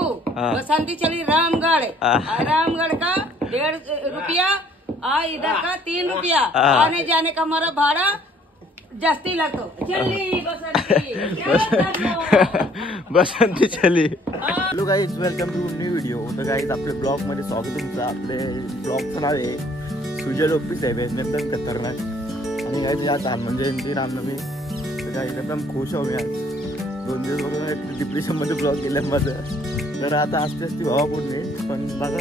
बीरू बसंती चली रामगढ़। रामगढ़ का 1.5 रुपया और इधर का 3 रुपया। आने जाने का हमारा भाड़ा जास्ती लगतो। चली बसंती बसंती चली। Hello guys, welcome to new video. तर गाईज आपल्या ब्लॉग मध्ये स्वागत आहे तुमचं। आपले ब्लॉगचं नाव आहे सुजल ऑफिस आहे एकदम खतरनाक। आणि गाईज आज हनुमान जयंती रामनवमी, तर गाईज एकदम खुश आहो मी आज। 2 दिवस बघून डिप्रेशन मध्ये ब्लॉग गेल्या माझं। तर आता असते असती भावा पूर्ण, पण बघा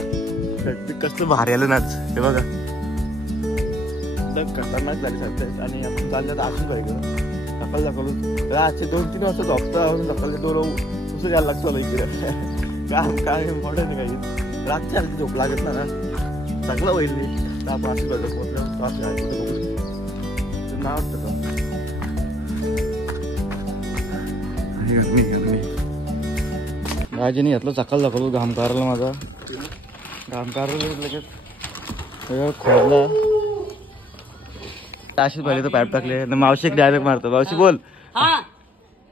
कसलं भारी आलं नाच हे बघा, एकदम खतरनाक झाली सध्या। आणि आपण चाललं तर असून पाहिजे सकाळ सकाळून आजचे 2-3 वाजता झोपता सकाळचे 2 उसं यायला लागतो इकडे काय मोठं नाही काही। रातच्या हलकी झोप लागत ना चांगलं होईल नाही तर आपण असं करतो नाव वाटतं राजेने घेतलं सकाळ सकाळ घाम कारला माझा। घाम कारला लगेच खोदला अशीच पहिले तो पाईप टाकले मावशी डायरेक्ट मारतो। मावशी बोल। हाँ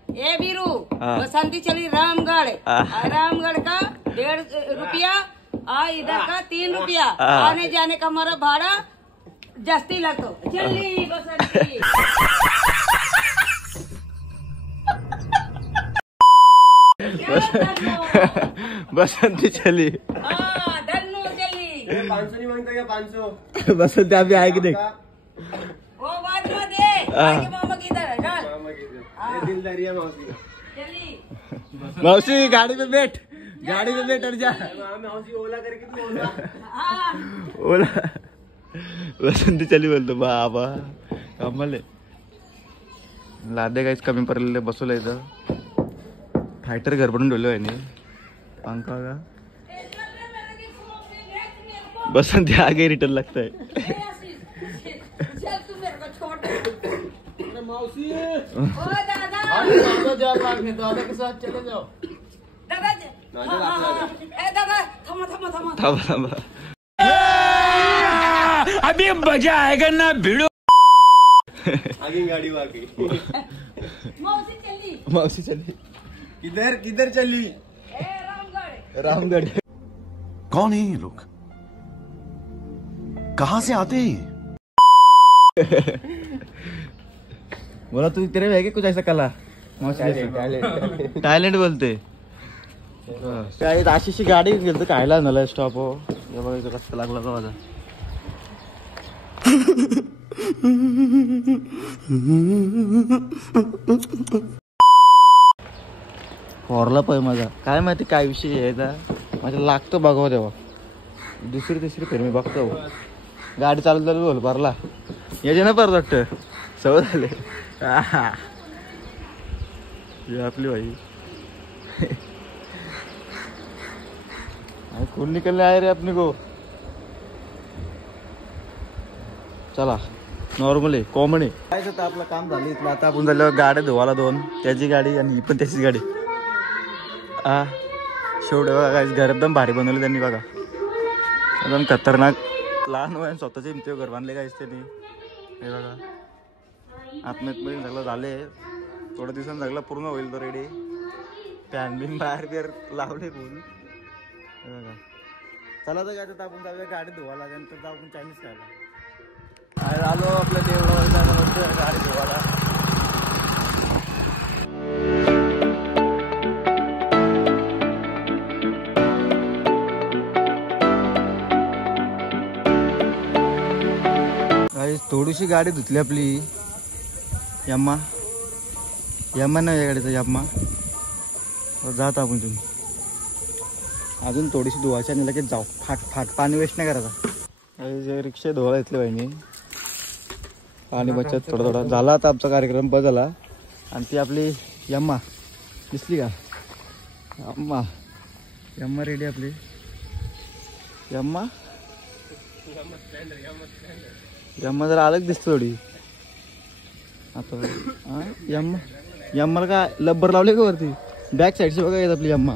ये बीरू बसंती चली रामगढ़। रामगढ़ का 1.5 रुपया और इधर का 3 रुपया। आने जाने का हमारा भाड़ा जास्ती लगतो। चली बसंती बसंती चली। धन्नो चली 500 नहीं मांगता क्या 500? बसंती अभी आएगी देख। वो बाद में दे आगे मामा किधर है चल। मामा की ये दिलदारी है मौसी। चली मौसी गाड़ी में बैठ, गाड़ी में बैठ और जा। मौसी ओला करके तू ओला। हाँ ओला बसंती चली बोलतो बाबा कमाल। लादे काहीच कमी पडलेले बसवलं इथं। फायटर घर बनून ठेवलं आहे पंखा का बसंती आगे रिटर्न लगता है। मौसी ओ दादा दादा के साथ चले जाओ। दादा ए दादा थमा थांबा थांबा अभी मजा आएगा ना भिड़ो। आगे गाड़ी वागी। मावशी चली किधर किधर चली? रामगढ़। कौन है ये लोग, कहाँ से आते हैं? बोला तू तेरे है क्या कुछ ऐसा कला? टॅलेंट बोलते काय। अशी गाडी गेली कायला झालं स्टॉप हो बघायचं कसं लागला का माझा। हॉरला पाय माझा काय माहिती काय विषय यायचा माझ्या लागतो बघावं तेव्हा 2री-3री फेर मी बघतो गाडी चालू बोल भरला याचे ना परत वाटतं सवय झाले। आपली भाई कौन निकलने आए रे अपने को। चला नॉर्मली कॉमन काय तर आपलं काम झालं इथलं। आता आपण झालं गाड्या धुवाला 2 त्याची गाडी आणि ही पण त्याचीच गाडी। शेवटे बघा काय घर एकदम भारी बनवले त्यांनी बघा एकदम खतरनाक। लहान वयात स्वतःचे इमते घर बांधले काय त्यांनी हे बघा। आतमध्ये सगळं झाले थोड्या दिवसांनी सगळं पूर्ण होईल तो रेडी। फॅन बिन बाहेर बिर लावले फुल हे बघा। चला तर काय आपण जाऊया गाडी धुवायला त्यानंतर जाऊ आपण चायनीज खायला। आलो आपल्या देवळावर गाडी धुवायला। थोडीशी गाडी धुतली आपली यम्मा नाही या गाडीचा यम्मा। जात आपण तुम्ही अजून थोडीशी धुवायची आणि लगेच जाऊ फाट पाणी वेस्ट नाही करायचा। रिक्षा धुवायला घेतले पाहिजे पाणी बचत थोडा झाला। आता आमचा कार्यक्रम बदलला आणि ती आपली यम्मा दिसली का यम्मा रेडी आपली यम्मा जरा अलग दिसतो थोडी आता। यम्माला काय लब्बर लावले का वरती बॅक साईडची बघा येत आपली यम्मा।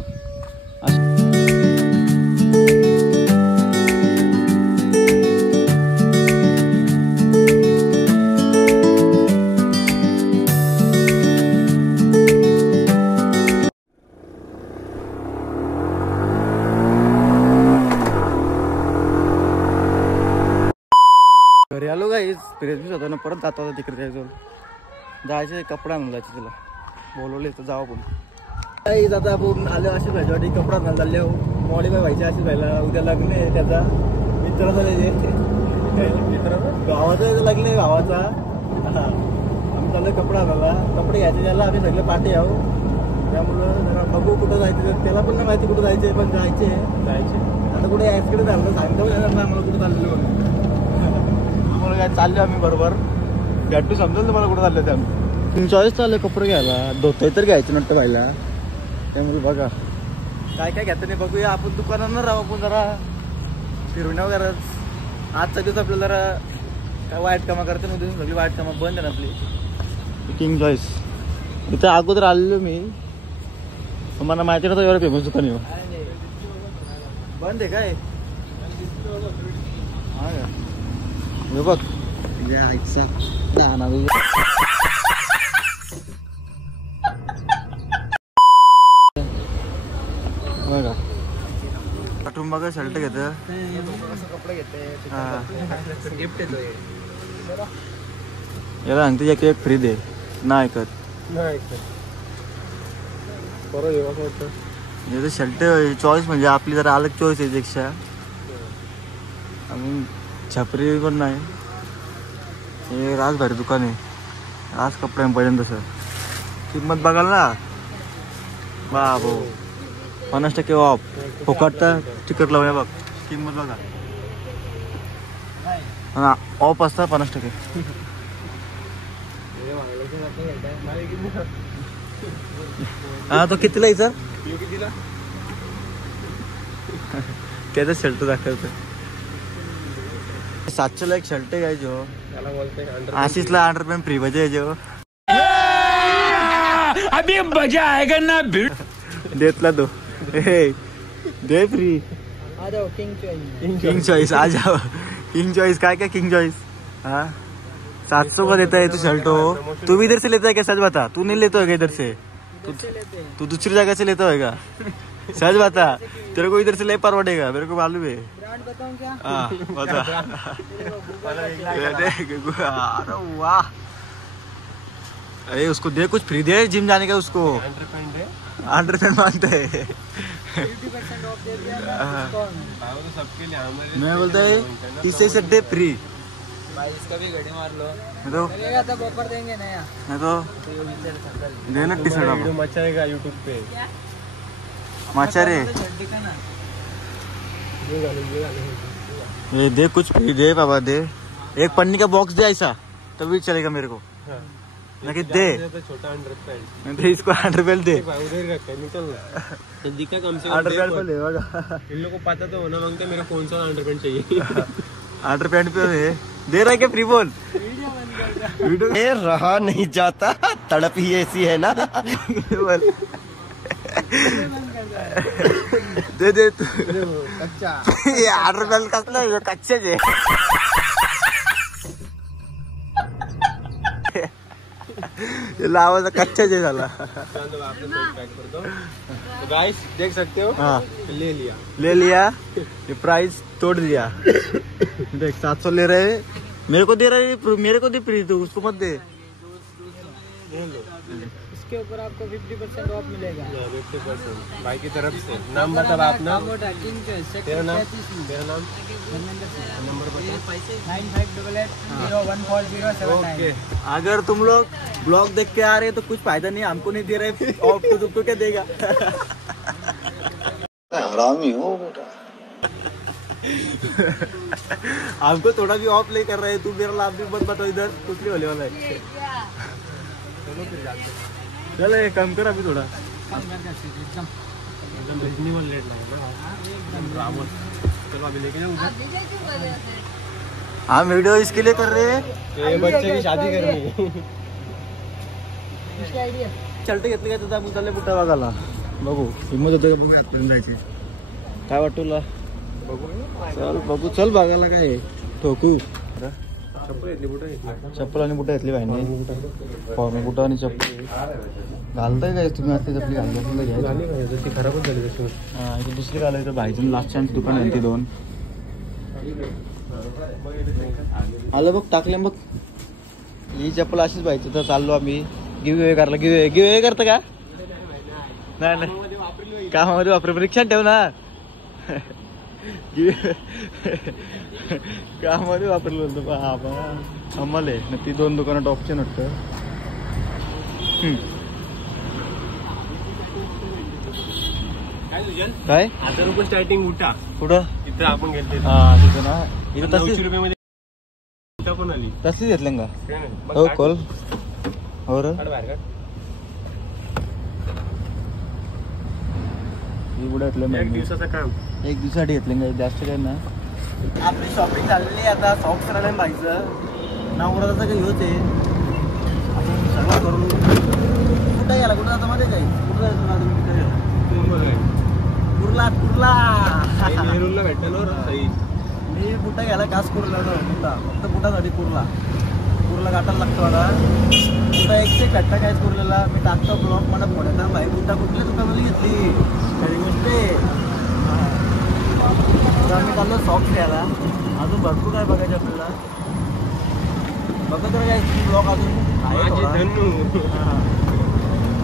फ्रेश होता ना, परत जातो होता तिकडे जायचं कपडा आणून जायचं तुला बोलवले तर जावं पण काहीच. आता आपण आलो अशी व्हायच्यासाठी कपडा घालून चालले हो. मॉडीफाय व्हायचे अशी व्हायला. उद्या लग्न आहे त्याचा मित्राचा गावाचं लग्न आहे भावाचा. आम्ही चाललो कपडा आणायला. कपडे घ्यायचे त्याला आम्ही सगळे पाठी आहो. त्यामुळं जरा बघू कुठं जायचं. त्याला पण नाही माहिती कुठं जायचे पण जायचे आता कुठे ऍक्सिडेंट झालं सांगतो आम्हाला कुठं चाललो. आम्हाला काय चाललो आम्ही बरोबर गॅटू समजेल तुम्हाला कुठं चाललं ते आम्ही. चॉईस चाललं कपडे घ्यायला. धोतर तर घ्यायचं नट्ट व्हायला. त्यामुळे बघा काय काय घेतं नाही बघूया. आपण दुकानांना राहू. आपण जरा फिरून वगैरे आजचा दिवस आपल्याला जरा काय वाईट कामं करते ना. दिवस सगळी वाईट कामं बंद आहे ना आपली. किंग चॉईस इथं अगोदर आलेलो मी. मला माहिती नव्हतं एवढं फेमस दुकान येऊ. बंद आहे काय हा का हे बघ बघा पाठवून बघा शर्ट घेतं. कपडे घेते गिफ्ट येतोय. याला सांगते एक फ्री दे ना ऐकत याचं शर्ट चॉईस म्हणजे आपली जरा अलग चॉईस आहे त्यापेक्षा. अजून छपरी पण नाही. हे राज भारी दुकान आहे. राज कपडे पहिल्यांदा तसं किंमत बघाल ना बाबो 50% ऑफ फुकटचा तिकीट लावूया बघ. किंमत बघा हा ऑफ असता 50%. हा तो कितीला आहे सर त्याचा शर्ट दाखवतो. 700ला एक शर्ट आहे जो आशिषला 100 फ्री बजे जो अभी मजा आएगा ना भिड़. देतला तो दे फ्री. किंग चॉइस आ जाओ. किंग चॉइस काय क्या किंग चॉइस. हाँ 700 का देता है तू शर्ट हो. तू भी इधर से लेता है क्या? सच बता तू नहीं लेता है इधर से. तू दूसरी जगह से लेता होगा. सच बता तेरे को इधर से ले पड़ेगा. मेरे को मालूम है. हाँ बता. अरे वाह. अरे उसको दे कुछ फ्री दे जिम जाने का उसको. 100 मांगते है. मैं बोलता है इससे सड्डे फ्री. इसका भी घड़ी मार लो तो बॉपर देंगे नया. तो देना टी शर्ट मचाएगा यूट्यूब पे. माचा रे ये दे कुछ फ्री दे बाबा दे. एक पन्नी का बॉक्स दे ऐसा तभी चलेगा मेरे को. नहीं दे छोटा 100 नहीं तो इसको 100 दे. दिखा कम से 100 ले बघा. इन लोगों को पता तो होना मांगते मेरे कौन सा 100 चाहिए. 100 पे दे रहा है क्या फ्री बोल. ये रहा नहीं जाता तड़प ही ऐसी है ना. बोल दे दे तू. कच्चा ये 100 कसला कच्चेच आहे. लावाचा कच्चाच आहे झाला. तो गाइस देख सकते हो. हाँ ले लिया ये प्राइस तोड़ दिया. देख 700 ले रहे. मेरे को दे रहा है. मेरे को दे फ्री तू उसको मत दे. इसके ऊपर आपको 50% ऑफ मिलेगा. 50% भाई की तरफ से. नाम बता अपना. तेरा नाम नंबर बता. 9588014079. ओके. अगर तुम लोग ब्लॉग देख के आ रहे हैं तो कुछ फायदा नहीं. हमको नहीं दे रहे ऑफ तो तुमको क्या देगा. हरामी हो बेटा. हमको थोड़ा भी ऑफ नहीं कर रहे. तू मेरा लाभ भी मत बताओ इधर कुछ नहीं होने वाला है. चल कम कर अभी थोड़ा. एकदम रिजनेबल रेट लगा. चलो अभी लेके जाऊँ. हम वीडियो इसके लिए कर रहे हैं. ये बच्चे की शादी करनी. शर्ट घेतली काय तुझा आपण चालले बुटा बघायला. बघू हिंमत होतं का बघू जायची. काय वाटत तुला. चल बघू चल बघायला काय ठोकू. चप्पल आणि बुटा घेतली भाईने. फॉर्मल बुटा आणि चप्पल घालताय काय तुम्ही. आता चपली घालली खराबच झाली. हा इथे दुसरी घालायचं. भाईचं लास्ट चान्स दुकान आहे ते 2. आलं बघ, टाकले बघ. ही चप्पल अशीच पाहिजे. तर चाललो आम्ही गिव्ह अवे करायला. गिव्ह अवे करतं का? नाही कामामध्ये वापरे, परीक्षा ठेव ना. कामामध्ये वापरलं होतं बाबा आम्हाला. नक्की 2 दुकानात ऑप्शन होतं. काय 1000 रुपये स्टार्टिंग उठा. कुठं? इथं आपण घेतले. हा तिथं ना. इथं 900 रुपये मध्ये उठा पण आली. तशीच घेतलं का? काय नाही. बघ, हो काढ. कॉल हो रे. काढ बाहेर काढ. एक दिवसाचं काम. एक दिवसासाठी घेतले का? जास्त काय ना. आपली शॉपिंग झालेली आता. सॉक्स करायला पाहिजे. नवरात्राचं काही होते आपण सगळं करून. कुठं गेला? कुठं जातं मध्ये काही? कुठं जायचं ना तुम्ही? कुर्ला नेहरूला भेटलं सही. मी कुठं गेला कास कुर्ला कुठला फक्त कुठासाठी कुर्ला गाठायला लागतो आता. कुठं एकशे घट्टा कायच कुर्लेला. मी टाकतो ब्लॉक मला पुण्याचा भाई कुठं कुठल्या दुकानाला घेतली खरी गोष्ट आहे. आम्ही चाललो सॉक्स घ्यायला. अजून भरपूर काय बघायचं आपल्याला. बघत काय ब्लॉक अजून आहे थोडा.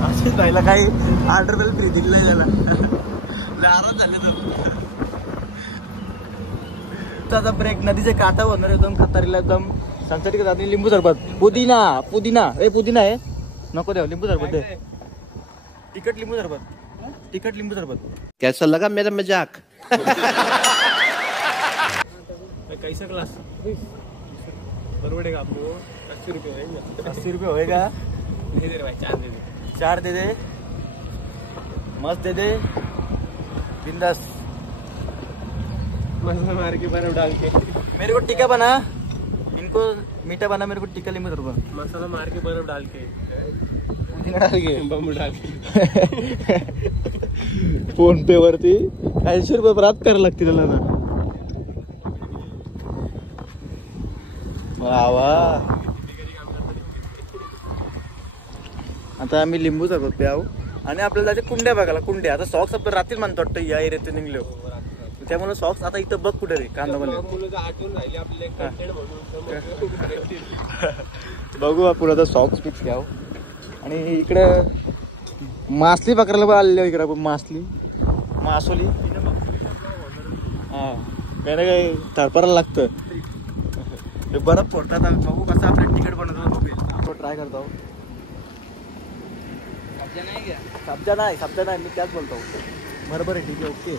असेच राहिला काही ऑर्डर त्याला फ्री दिली नाही त्याला. आराम झाले तर ब्रेक. नदीचे काटा होणार एकदम खतारीला एकदम. संसारी का लिंबू सरबत. पुदिना आहे नको द्या. लिंबू सरबत दे. तिखट लिंबू सरबत. कैसा लगा मेरा मजाक? कैसा क्लास परवडेगा आपको? 80 रुपये होएगा. 80 रुपये होएगा. दे दे भाई, 4 दे दे. 4 दे दे. मस्त दे दे. बिंदास. मसाला मार के बर्फ डाल के. मेरे को टिक्का बना. इनको मीठा बना. मेरे को टिक्का लिंबू सरबत. मसाला मार के बर्फ डाल के. पुदिना डाल के. बंबू डाल के. फोन पे वरती 80 रुपये प्राप्त करायला लागतील त्याला ना. वा आता आम्ही लिंबू सरबत प्याव आणि आपल्याला जायचे कुंड्या बघायला. कुंड्या आता सॉक्स आपल्या रात्री म्हणतो वाटतं या एरियात निघलो. त्यामुळे सॉक्स आता इथं बघ कुठे रे कांदामध्ये. बघू आपण आता सॉक्स फिक्स घ्याव. आणि इकडं मासली पकडायला पण आलेलो इकडं आपण. मासोली हा काय ना काय थरपरायला लागतं. बरं फोडतात. बघू कसं आपलं तिकीट बनवतो. ट्राय करतो. सब्जा नाही मी त्याच बोलतो. बरोबर आहे ठीक आहे ओके.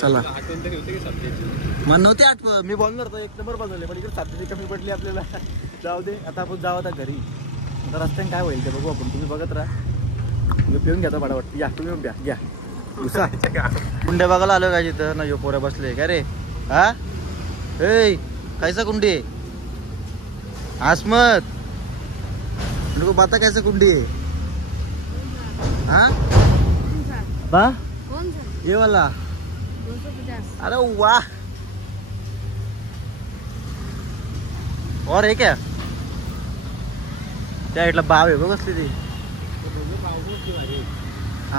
चला आठवण तरी होते की सब्जेक्ट मन नव्हते आठवण. मी बोलणार होतो 1 नंबर बनवले पण इकडे सब्जेक्ट कमी पडली आपल्याला. जाऊ दे आता आपण जाऊ आता घरी. आता रस्त्याने काय होईल ते बघू आपण. तुम्ही बघत राहा. तुम्ही पिऊन घ्या बडा वाटतं. या तुम्ही घ्या. कुंड्या बघायला आलो काय तिथं ना. यो पोऱ्या बसले काय रे. हा ए कैसा कुंडी आहे? आसमत तुमको पता कैसा कुंडी है? हाँ बा ये वाला 250. अरे वाह. और है क्या? त्या इथला बाव आहे बघ कसली ती.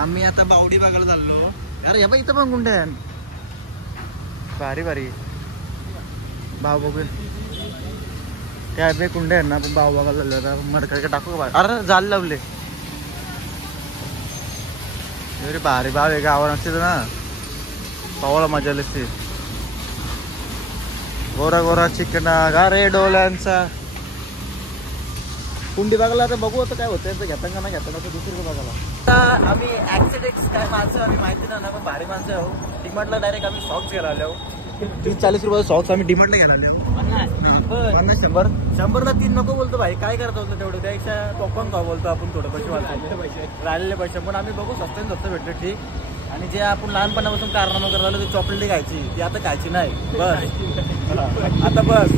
आम्ही आता बावडी बघायला चाललो. अरे या बा इथं पण कुंड्या आहे. भारी भाव बघून काय बे कुंड्या आहे ना. आपण भाव बघायला चाललो. मडकं टाकू का? अरे जाल लावले. अरे भारी भाव आहे. गावाला नसते ना पावाला मजा असते. गोरा चिकना गारे डोल्यांचा. कुंडी बघायला आता बघू आता काय होतं. घेताना नाही घेताना दुसरं बघायला. आता आम्ही ऍक्सिडेंट काय माणसं आम्ही माहिती ना पण भारी माणसं आहो. डिमार्टला डायरेक्ट आम्ही सॉक्स घ्यायला आलो. 30-40 रुपये सॉक्स आम्ही डिमांडला घेणार. 100ला 3 नको बोलतो भाई. काय करत होतं तेवढं. त्यापेक्षा पॉपकॉर्न खाऊ बोलतो आपण. थोडं पैसे वाचतो राहिलेले पैसे. पण आम्ही बघू स्वस्त भेटले ठीक. आणि जे आपण लहानपणापासून कारनामा करत आलो ते चॉकलेट खायची ती आता खायची नाही. बस आता बस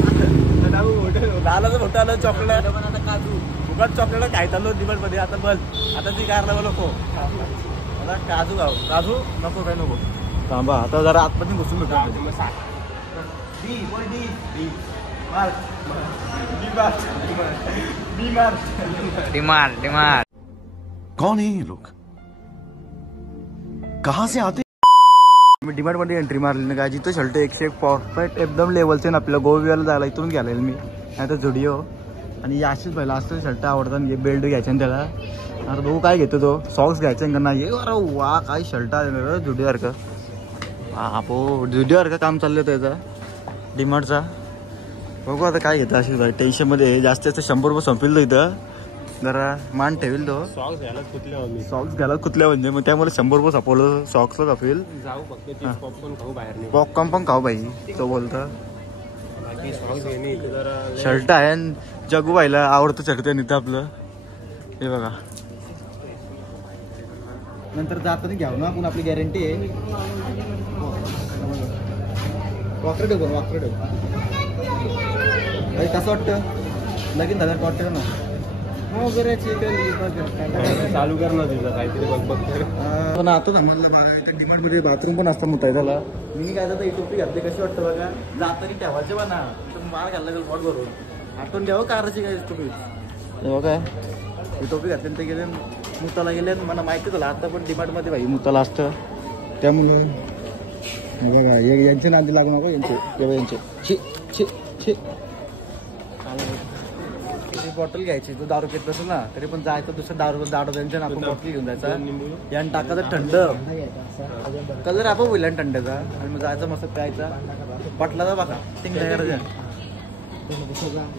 लालाचं मोठं आलं चॉकलेट. पण आता काजू फुकट चॉकलेट खायचं आलो डिमांडमध्ये. आता बस आता ती कारनामा नको. आता काजू खाऊ. काजू नको काय नको. थांबा आता जरा आतमध्ये घुसून भेटतो. कौन है ये लोग? कहां से आते मी डिमार्टमध्ये एंट्री मारली ना, काय जिथं शर्ट 101 परफेक्ट एकदम लेवलचे ना. आपल्याला गोव्याला जायला इथून घ्यायला मी, नाही तर झुडिओ. आणि याशीच पहिला असं शर्ट आवडतात, हे बेल्ट घ्यायचे ना त्याला. आता बघू काय घेतो तो, सॉक्स घ्यायचे का नाही. अरे वा काय शर्ट आहे झुडिओसारखं. आपो झुडिओसारखं काम चाललं त्याचा डिमार्टचा. बघू आता काय घेतं अशी टेन्शनमध्ये. जास्त 100 रुपये संपेल तो इथं, जरा मान ठेवेल तो. सॉक्स घ्यायला कुठल्या म्हणजे, मग त्यामुळे 100 रुपये सापवलं सॉक्सला संपेल. जाऊ फक्त पॉपकॉर्न खाऊ बाहेर नाही. पॉपकॉर्न पण खाऊ भाई तो बोलता. सॉक्स घेणे जरा शर्ट आहे आणि जगू व्हायला आवडतं शर्ट आहे इथं आपलं. हे बघा नंतर जाताना घ्यावं ना आपण, आपली गॅरंटी आहे. वाकडं ठेव वाकडं ठेव. कसं वाटतं लगीन झालं का वाटतं ना. चालू कर ना तुझं काहीतरी बघ पण आता सांगितलं बघा इथं डिमांडमध्ये बाथरूम पण असतं मोठा आहे त्याला. मी काय जातं टोपी घातली कशी वाटतं बघा. जाताना ठेवायचे बा ना, मार घालला गेलं पोट भरून. आठवण द्यावं कारची काय टोपी. तेव्हा काय ही टोपी घातली ते गेले मुताला गेले. मला माहिती झालं आता पण डिमांडमध्ये भाई मुताला असतं. त्यामुळं बघा यांचे नांदी लागू नको यांचे. तेव्हा यांचे छी छी छी. बॉटल घ्यायची, तो दारू घेत असेल ना तरी पण जायचं दुसरं दारू त्यांच्या ना. आपण बॉटल घेऊन जायचा यान टाकायचं थंड कलर आपण होईल थंडचा. आणि मग जायचं मस्त प्यायचा बॉटलाचा बघा टिंग करायचा.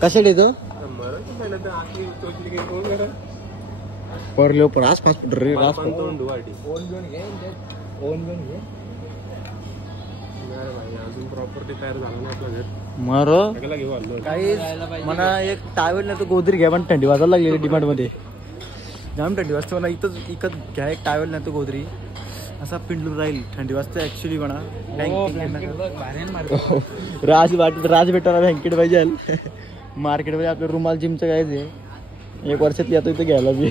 कशा देतो परलो पण आज फास्ट फूड रे. रास अजून प्रॉपर्टी तयार झाला ना आपलं घर. मारो घेऊ आलो काही मला एक टावेल नाही तर गोदरी घ्या, पण थंडी वाजायला लागली डिमांड मध्ये. जाम थंडी वाजते मला. इथंच इकत घ्या एक टावेल नाही तर गोदरी, असा पिंडून राहील. थंडी वाजते ऍक्च्युली म्हणा. राज भेटायला बँकेट पाहिजे मार्केटमध्ये. आपल्या रुमाल जिमचं काय ते 1 वर्षात येतो इथं घ्यायला बी.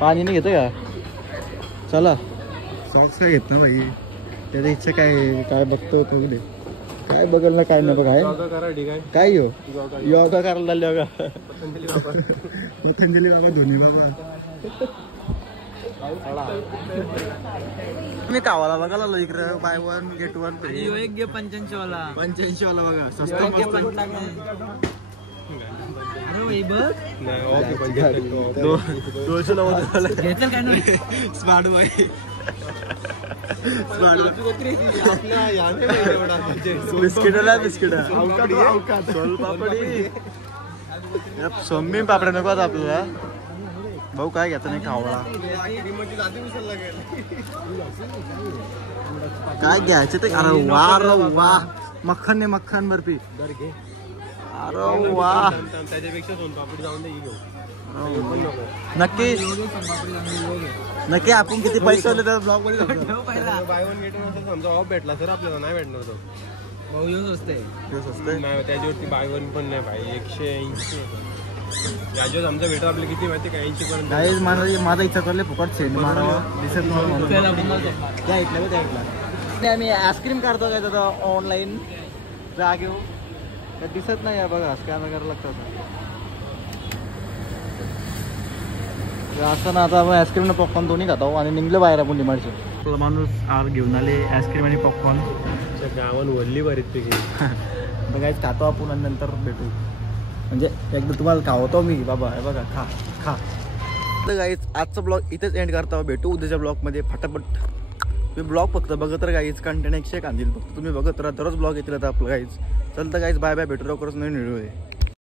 पाणी नाही घेतं का. चला सॉक्स काय घेत ना भाई, त्याची इच्छा काय काय बघतो दे काय बघल ना काय नाही बघा. काय यो योगा करायला लागले बघा. पतंजली बाबा धोनी बाबा. मी कावाला बघायला आलो इकडं. बाय 1 गेट 1 फ्री. 85 वाला 85 वाला बघा स्वस्त. स्मार्ट बॉय बिस्किट सोमी पापड्या नको आपल्याला. भाऊ काय घेता नाही खावळा काय घ्यायचं ते. अरे वा मक्खन ने मक्खन बर्फी. अरे वा त्याच्यापेक्षा सोनपापडी जाऊन दे घेऊ. नक्की नक्की आपण किती पैसे आले त्या ब्लॉग मध्ये. बाय 1 गेट 1 समजा ऑफ भेटला सर आपल्याला नाही भेटणार तो. नाही त्याच्यावरती बाय 1 पण नाही भाई. 180 याच्यावर आमचा भेटला आपल्याला किती माहिती का 80 पर्यंत. माझा इच्छा करले फुकट सेंड मारावा दिसत नाही. आम्ही आईस्क्रीम काढतो काय त्याचा ऑनलाईन जा घेऊ काय दिसत नाही आहे बघा. स्कॅनर करायला लागतं असं ना. आता आपण आईस्क्रीम आणि पॉपकॉर्न दोन्ही खातो आणि निघलं बाहेर आपण डिमांडचे. तुला माणूस आज घेऊन आले आईस्क्रीम आणि पॉपकॉर्न. गावान वल्ली बरीचपैकी तर काहीच खातो आपण आणि नंतर भेटू. म्हणजे एकदा तुम्हाला खावतो मी बाबा. हे बघा खा खा. तर गाईज आजचा ब्लॉग इथेच एंड करता. भेटू उद्याच्या ब्लॉगमध्ये फटाफट. तुम्ही ब्लॉग फक्त बघत राहा गाईज. कंटेंट 101 आणतील फक्त तुम्ही बघत राहा. दररोज ब्लॉग येतील आता आपलं गाईज. चल तर गाईज बाय बाय. भेटू लवकरच नवीन व्हिडिओ आहे.